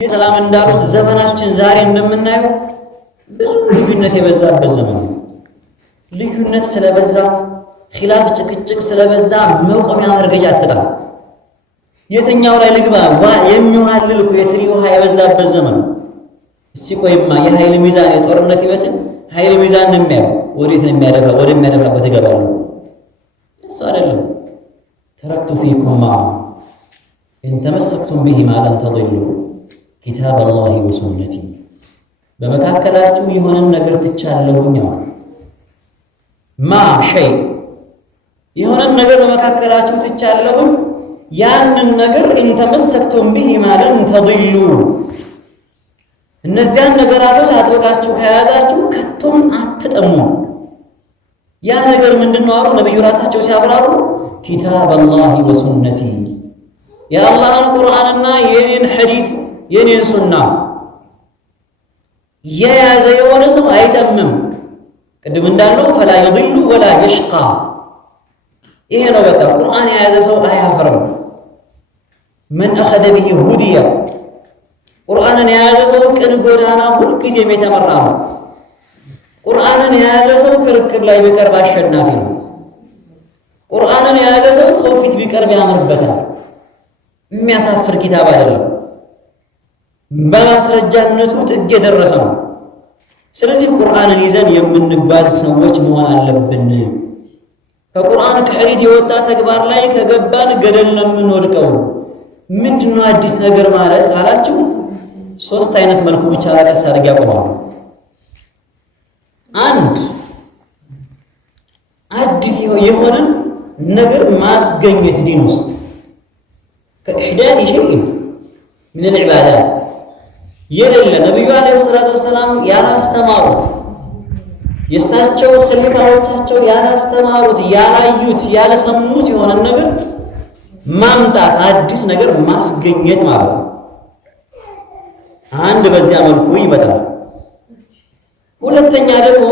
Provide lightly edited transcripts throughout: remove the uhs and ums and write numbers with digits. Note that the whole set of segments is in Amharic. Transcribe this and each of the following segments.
ሰላም እንዳሉት ዘመናችን ዛሬ እንደምናየው ብዙ ልዩነት የበዛበት ዘመን ነው። ልዩነት ስለበዛ ኺላፍ ጭቅጭቅ ስለበዛ መቆሚያ መርገጫ አትጣል። የትኛው ላይ ልግባ የሚዋልል እኮ የትሪ ውሃ የበዛበት ዘመን ነው። እስቲ ቆይማ የኃይል ሚዛን የጦርነት ይመስል ኃይል ሚዛን ነው የሚያየው። ወዴት ነው የሚያደፋ? ወደሚያደፋበት ይገባሉ። እሱ አይደለም። ተረክቱ ፊኩማ ኢን ተመሰክቱም ቢሂማ ለን ተضሉ ኪታብ አላሂ ወሱነቲ። በመካከላችሁ የሆነን ነገር ትቻለሁኝ ማ ሸይ የሆነን ነገር በመካከላችሁ ትቻለሁኝ ያንን ነገር ኢን ተመሰክቱም ቢሂማ ለን ተضሉ እነዚያን ነገራቶች አጥብቃችሁ ከያዛችሁ ከቶም አትጠሙ። ያ ነገር ምንድነው አሉ ነብዩ ራሳቸው ሲያብራሩ ኪታብ አላሂ ወሱነቲ የአላህን ቁርአንና የኔን ሐዲስ የኔን ሱና የያዘ የሆነ ሰው አይጠምም። ቅድም እንዳለው ፈላ ይضل ወላ ይሽቃ። ይሄ ነው በቃ ቁርአን የያዘ ሰው አያፍርም። መን አኸደ ቢሂ ሁዲያ ቁርአንን የያዘ ሰው ቅን ጎዳና ሁልጊዜም የተመራ ነው። ቁርአንን የያዘ ሰው ክርክር ላይ ቢቀርብ አሸናፊ ነው። ቁርአንን የያዘ ሰው ሰው ፊት ቢቀርብ ያምርበታል። የሚያሳፍር ኪታብ አይደለም። በማስረጃነቱ ጥግ የደረሰ ነው። ስለዚህ ቁርአንን ይዘን የምንጓዝ ሰዎች መሆን አለብን። ከቁርአን ከሐዲስ የወጣ ተግባር ላይ ከገባን ገደል ነው የምንወድቀው። ምንድነው አዲስ ነገር ማለት ካላችሁ ሶስት አይነት መልኩ ብቻ አቀስ አድርጌ ያቆማሉ። አንድ አዲስ የሆነ ነገር ማስገኘት ዲን ውስጥ ከኢሕዳት ሸይء من العبادات የሌለ ነብዩ አለይሂ ሰላቱ ወሰላም ያላስተማሩት የእሳቸው ኸሊፋዎቻቸው ያላስተማሩት ያላዩት ያልሰሙት የሆነ ነገር ማምጣት አዲስ ነገር ማስገኘት ማለት ነው። አንድ በዚያ መልኩ ይመጣል። ሁለተኛ ደግሞ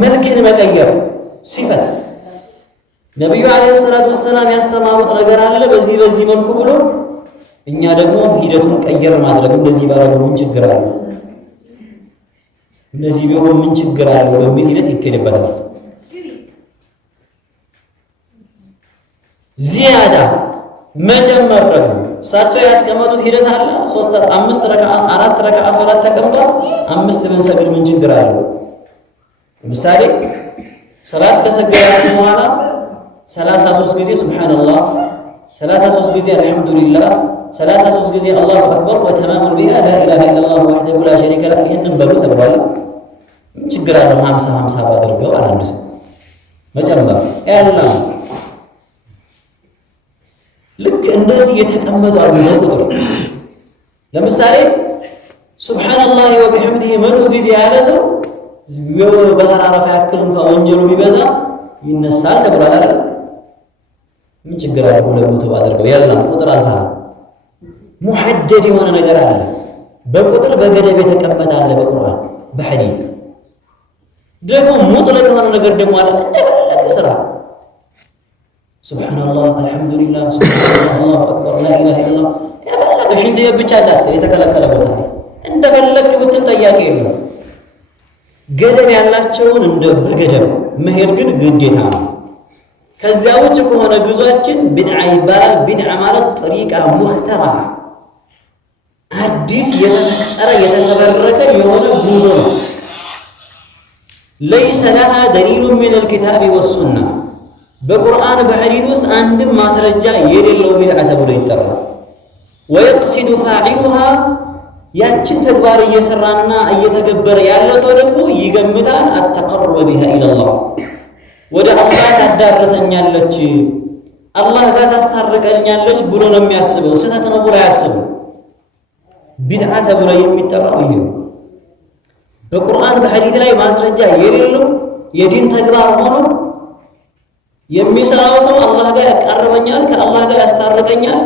መልክን መቀየር ሲፈት ነብዩ አለይሂ ሰላቱ ወሰላም ያስተማሩት ነገር አለ በዚህ መልኩ ብሎ እኛ ደግሞ ሂደቱን ቀየር ማድረግ እንደዚህ ባረገው ምን ችግር አለ? እንደዚህ ቢሆን ምን ችግር አለ? በሚል ሂደት ይከደበታል። ዚያዳ መጨመር ደግሞ እሳቸው ያስቀመጡት ሂደት አለ። 4 ረካዓ ሶላት ተቀምጧል። 5 ብንሰግድ ምን ችግር አለ? ለምሳሌ ሰላት ከሰገዳችሁ በኋላ 33 ጊዜ ሱብሃንአላህ 33 ጊዜ አልሐምዱሊላህ 33 ጊዜ አላሁ አክበር ወተማሙን ቢሃ ላ ኢላሃ ኢለላህ ወህደሁ ላ ሸሪከ ለሁ ይህንን በሉ ተብሏል። ምን ችግር አለው? 50 ባድርገው አንድ ሰው መጨመር ያለ ልክ እንደዚህ የተቀመጡ አሉ ቁጥር። ለምሳሌ ሱብሃንአላህ ወቢሐምዲሂ 100 ጊዜ ያለ ሰው በጋራ አረፋ ያክል እንኳን ወንጀሉ ቢበዛ ይነሳል ተብሏል አይደል? ምን ችግር አለ? 200 ባድርገው ያለ ቁጥር አልፋ ሙሐደድ የሆነ ነገር አለ። በቁጥር በገደብ የተቀመጠ አለ በቁርአን በሐዲስ። ደግሞ ሙጥለቅ የሆነ ነገር ደግሞ አለ እንደፈለገ ስራ ሱብሃንአላህ አልሐምዱሊላህ ሱብሃንአላህ አላሁ አክበር ላ ኢላሃ ኢለላህ የፈለገ ሽንት ብቻ አላት የተከለከለ ቦታ እንደፈለግ ብትል ጠያቂ የለም። ገደብ ያላቸውን እንደ በገደብ መሄድ ግን ግዴታ ነው። ከዚያ ውጭ ከሆነ ጉዟችን ቢድዓ ይባላል። ቢድዓ ማለት ጠሪቃ ሙኽተራ አዲስ የተፈጠረ የተፈበረከ የሆነ ጉዞ ነው። ለይሰ ለሃ ደሊሉ ሚን አልኪታቢ ወሱና በቁርአን በሐዲስ ውስጥ አንድም ማስረጃ የሌለው ቢድዓ ተብሎ ይጠራል። ወየቅሲዱ ፋዒሉሃ ያችን ተግባር እየሰራና እየተገበረ ያለው ሰው ደግሞ ይገምታል አተቀርበ ቢሃ ኢለላህ ወደ አላህ ታዳርሰኛለች አላህ ጋር ታስታርቀኛለች ብሎ ነው የሚያስበው። ስህተት ነው ብሎ አያስብም። ቢድዓ ተብሎ የሚጠራው ይሄ በቁርአን በሐዲስ ላይ ማስረጃ የሌለው የዲን ተግባር ሆኖ የሚሰራው ሰው አላህ ጋር ያቃርበኛል ከአላህ ጋር ያስታርቀኛል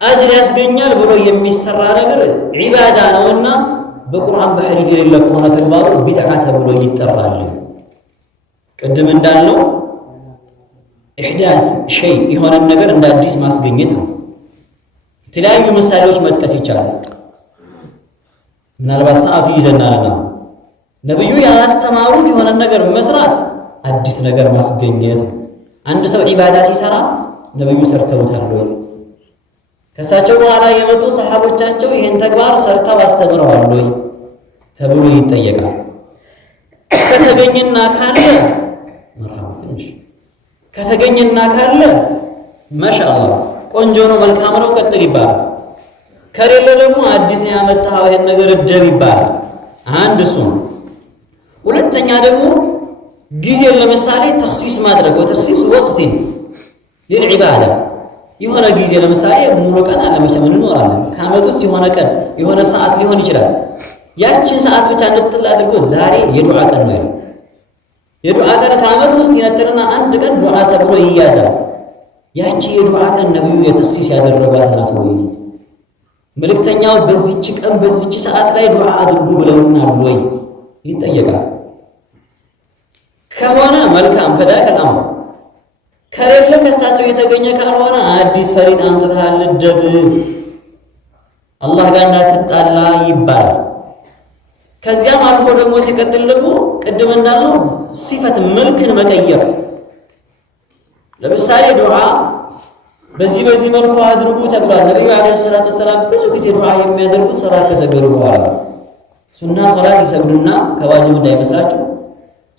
አጅር ያስገኛል ብሎ የሚሰራ ነገር ዒባዳ ነውና በቁርአን በሐዲስ የሌለ ከሆነ ተግባሩ ቢድዓ ተብሎ ይጠራል። ቅድም እንዳልነው ኢሕዳት ሸይ የሆነን ነገር እንደ አዲስ ማስገኘት ነው። የተለያዩ ምሳሌዎች መጥቀስ ይቻላል። ምናልባት ሰዓቱ ይዘናልና ነብዩ ያላስተማሩት የሆነ ነገር መስራት አዲስ ነገር ማስገኘት። አንድ ሰው ዒባዳ ሲሰራ ነብዩ ሰርተውታል ወይ? ከሳቸው በኋላ የመጡ ሰሃቦቻቸው ይሄን ተግባር ሰርተው አስተምረዋል ወይ ተብሎ ይጠየቃል። ከተገኘና ካለ ከተገኘና ካለ ማሻአላህ ቆንጆ ነው መልካም ነው ቀጥል ይባላል። ከሌለ ደግሞ አዲስ ያመጣው ይሄን ነገር እደብ ይባላል። አንድ እሱ ነው። ሁለተኛ ደግሞ ጊዜ ለምሳሌ ተኽሲስ ማድረግ ወተኽሲስ ወቅት ለልዒባዳ የሆነ ጊዜ ለምሳሌ ሙሉ ቀን አለመቼም እንኖራለን። ከዓመት ውስጥ የሆነ ቀን የሆነ ሰዓት ሊሆን ይችላል። ያችን ሰዓት ብቻ እንጥል አድርጎ ዛሬ የዱዓ ቀን ነው ያለው። የዱዓ ቀን ከዓመት ውስጥ ይነጥልና አንድ ቀን ዱዓ ተብሎ ይያዛል። ያቺ የዱዓ ቀን ነብዩ የተኽሲስ ያደረጓት ናት ወይ? መልእክተኛው በዚች ቀን በዚች ሰዓት ላይ ዱዓ አድርጉ ብለውናል ወይ ይጠየቃል። ከሆነ መልካም ፈዳከል አምር ከሌለ ከሳቸው የተገኘ ካልሆነ አዲስ ፈሪድ አምጥተሃል ልደብ አላህ ጋር እንዳትጣላ ይባላል። ከዚያም አልፎ ደግሞ ሲቀጥል ደግሞ ቅድም እንዳልነው ሲፈት መልክን መቀየር። ለምሳሌ ዱዓ በዚህ መልኩ አድርጉ ተብሏል። ነብዩ አለይሂ ሰላቱ ወሰላም ብዙ ጊዜ ዱዓ የሚያደርጉት ሶላት ከሰገዱ በኋላ ሱና ሶላት ይሰግዱና ከዋጅብ እንዳይመስላችሁ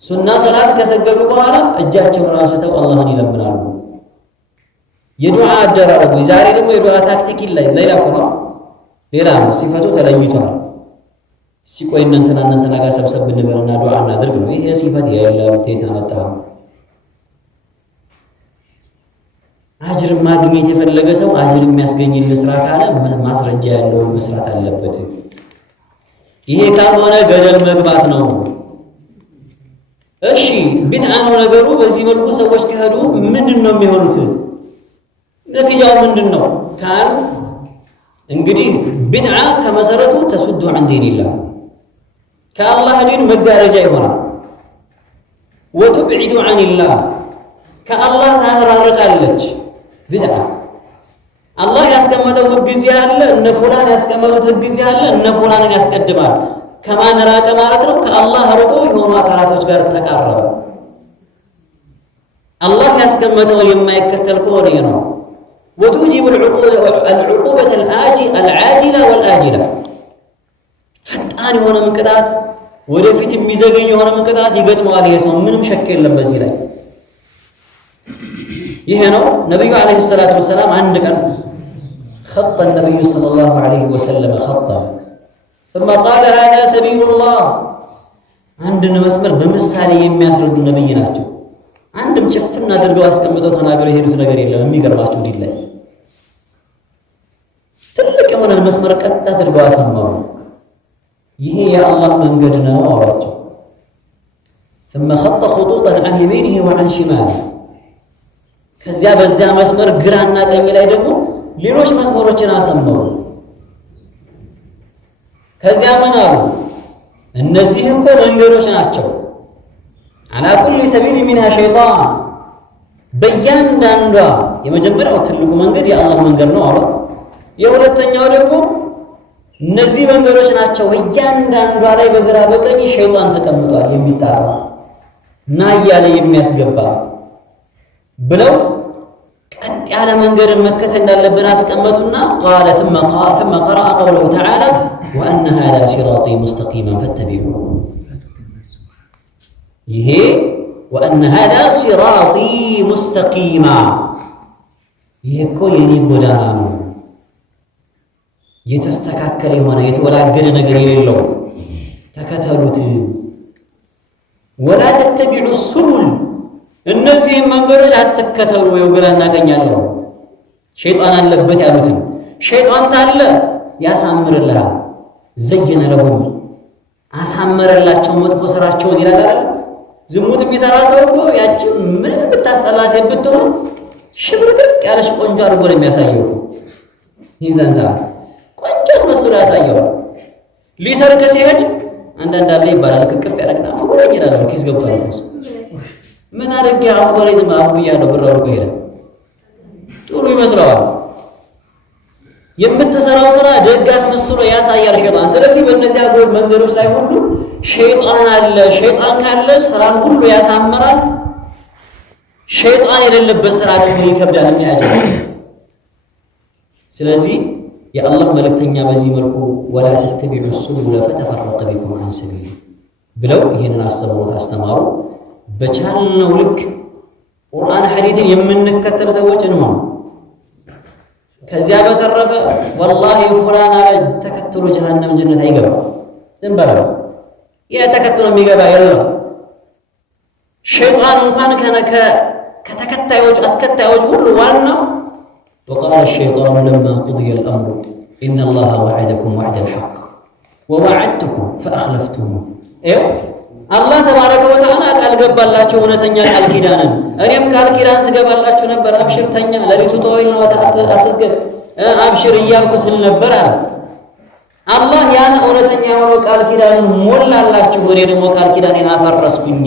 ሱና ሶላት ከሰገዱ በኋላ እጃቸውን አንስተው አላህን ይለምናሉ። የዱዓ አደራረጉ ዛሬ ደግሞ የዱዓ ታክቲክ ሌላ ሆኖ ሌላ ነው። ሲፈቱ ተለይቷል። ሲቆይ እንትና ጋር ሰብሰብ ብንበልና ዱዓ እናድርግ ነው። ይሄ ሲፈት የለም። ተይታ መጣ አጅር ማግኘት የፈለገ ሰው አጅር የሚያስገኝ መስራ ካለ ማስረጃ ያለው መስራት አለበት። ይሄ ካልሆነ ገደል መግባት ነው። እሺ ቢድዓ ነው ነገሩ። በዚህ መልኩ ሰዎች ከሄዱ ምንድነው የሚሆኑት? ነቲጃው ምንድነው? ካል እንግዲህ ቢድዓ ከመሰረቱ ተሱዱ عن دين الله ከአላህ ዲን መጋረጃ ይሆናል። ወትብዒዱ عن الله ከአላህ ታራርቃለች። ቢድዓ አላህ ያስቀመጠው ህግ እዚህ አለ፣ እነ ፉላን ያስቀመጡት ህግ እዚህ አለ፣ እነ ፉላንን ያስቀድማል። ከማን ራቀ ማለት ነው? ከአላህ ርቆ የሆኑ አካላቶች ጋር ተቃረበ። አላህ ያስቀመጠው የማይከተል ከሆነ ነው وتوجب العقوبة العاجلة والآجلة ፈጣን የሆነ መንቀጣት ወደፊት የሚዘገይ የሆነ መንቀጣት ይገጥመዋል። ይሄ ሰው ምንም ሸክ የለም በዚህ ላይ። ይሄ ነው ነብዩ አለይሂ ሰላቱ ወሰላም አንድ ቀን خط النبي صلى الله عليه وسلم خطا ثم قال هذا سبيل الله አንድን መስመር በምሳሌ የሚያስረዱ ነብይ ናቸው። አንድም ጭፍና አድርገው አስቀምጠው ተናግረው የሄዱት ነገር የለም። የሚገርማችሁ ዲል ላይ ትልቅ የሆነ መስመር ቀጥ አድርገው አሰማው። ይሄ የአላህ መንገድ ነው አሏቸው። ثم خط خطوطا عن يمينه وعن شماله ከዚያ በዚያ መስመር ግራና ቀኝ ላይ ደግሞ ሌሎች መስመሮችን አሰማው። ከዚያ ምን አሉ? እነዚህ እኮ መንገዶች ናቸው። على كل سبيل منها شيطان በእያንዳንዷ የመጀመሪያው ትልቁ መንገድ የአላህ መንገድ ነው አሉ። የሁለተኛው ደግሞ እነዚህ መንገዶች ናቸው በእያንዳንዷ ላይ በግራ በቀኝ ሸይጣን ተቀምጧል የሚጣራ እና እያለ የሚያስገባ ብለው ቀጥ ያለ መንገድ መከተል እንዳለብን አስቀመጡና قال ثم قرأ قوله تعالى وأن هذا صراطي مستقيما فاتبعوه ይሄ وأن هذا صراطي مستقيما ይሄ እኮ የኔ ጎዳና ነው የተስተካከለ የሆነ የተወላገደ ነገር የሌለው ተከተሉት። ولا تتبعوا السبل እነዚህ መንገዶች አትከተሉ። የግራና ቀኝ ያለው ሸይጣን አለበት ያሉትን ሸይጣን ታለ ያሳምርልሃል። ዘየነ ለሁም አሳመረላቸው መጥፎ ስራቸውን ይላል አይደል? ዝሙት የሚሰራ ሰው እኮ ያቺ ምን ብታስጠላ ሴት ብትሆን ሽብርቅርቅ ያለች ቆንጆ አድርጎ ነው የሚያሳየው። ይዘንዛ ቆንጆ አስመስሎ ያሳየው። ሊሰርቅ ሲሄድ አንዳንድ አለ ይባላል ክቅፍ ያደርግና ወደኛ ይላል ኪስ ገብቷል ነው ምን አደረገ አልጎሪዝም አሁን ያለው ብር አውርቆ ይላል። ጥሩ ይመስለዋል። የምትሰራው ስራ ደግ አስመስሎ ያሳያል ሸይጣን። ስለዚህ በእነዚያ መንገዶች ላይ ሁሉ ሸይጣን አለ። ሸይጣን ካለ ስራን ሁሉ ያሳምራል። ሸይጣን የሌለበት ስራ ደግሞ ይከብዳል የሚያጀው። ስለዚህ የአላህ መልእክተኛ በዚህ መልኩ ወላ ተተቢዑ ሱቡለ ፈተፈረቀ ቢኩም አን ሰቢሊ ብለው ይህንን አስተምሮት አስተማሩ። በቻልነው ልክ ቁርአን ሐዲትን የምንከተል ሰዎች እንሆን። ከዚያ በተረፈ ወላሂ ፉላን አለ ተከትሎ ጀሃነም ጀነት አይገባም። ዝም በለው ተከትሎ የሚገባ የለም። ሸይጣን እንኳን ከተከታዮች አስከታዮች ሁሉ ዋናው وقال الشيطان لما قضي الأمر إن الله وعدكم وعد الحق ووعدتكم فأخلفتم الله تبارك وتعالى قال ገባላችሁ እውነተኛ ቃል ኪዳንን እኔም ቃል ኪዳን ስገባላችሁ ነበር። አብሽር ተኛ ለሊቱ ተወይል ነው አትስገድ አብሽር እያልኩ ስል ነበር አለ አላህ። ያን እውነተኛ የሆነው ቃል ኪዳንን ሞላላችሁ። እኔ ደግሞ ቃል ኪዳኔን አፈረስኩኝ።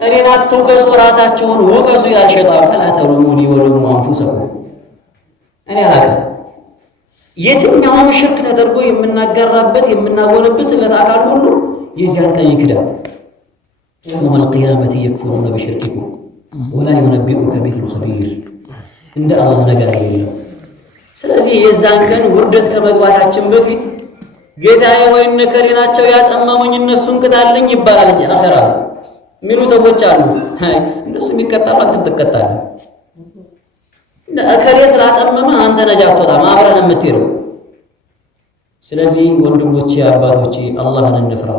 እኔን አትውቀሱ ራሳችሁን ውቀሱ ይላል ሸይጣን። ፈላ ተሉሙኒ ወሉሙ አንፉሰኩም። እኔ አላውቅም የትኛውም ሽርክ ተደርጎ የምናጋራበት የምናጎነብስለት አካል ሁሉ የዚያን ቀን ይክዳል። የውመል ቂያመቲ የክፉሩነ ቢሽርኪኩም ወላ ዩነቢኡከ ሚስሉ ኸቢር። እንደ አላህ ነገር የለም። ስለዚህ የዛን ቀን ውርደት ከመግባታችን በፊት ጌታዬ ወይ እነ እከሌ ናቸው ያጠመሙኝ እነሱን ቅጣልኝ ይባላል እንጂ አኺራ የሚሉ ሰዎች አሉ። እነሱ የሚቀጣሉ አንተም ትቀጣለህ። እከሌ ስላጠመመ አንተ ነጃ አትወጣም፣ አብረን የምትሄደው። ስለዚህ ወንድሞቼ አባቶቼ አላህን እንፍራ።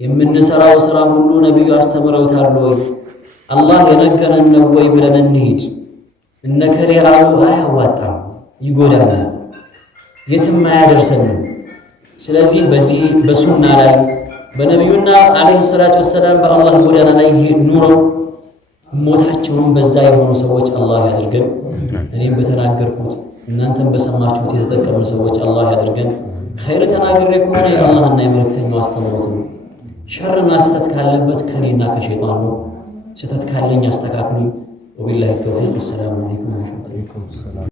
የምንሰራው ስራ ሁሉ ነቢዩ አስተምረውታል ወይ አላህ የነገረን ነው ወይ ብለን እንሂድ። እነ እከሌ አሉ አያዋጣም፣ ይጎዳናል፣ የትም አያደርሰንም። ስለዚህ በዚህ በሱና ላይ በነቢዩና አለይሂ ሰላቱ ወሰላም በአላህ ጎዳና ላይ ኑረው ሞታቸውን በዛ የሆኑ ሰዎች አላህ ያድርገን። እኔም በተናገርኩት እናንተም በሰማችሁት የተጠቀምን ሰዎች አላህ ያድርገን። ኸይር ተናግሬ ከሆነ የአላህና የመልእክተኛው አስተምሮት ነው። ሸርና ስህተት ካለበት ከኔና ከሸይጣን ነው። ስህተት ካለኝ አስተካክሉኝ። ወቢላሂ ተውፊቅ። ሰላም አለይኩም ወረሕመቱላሂ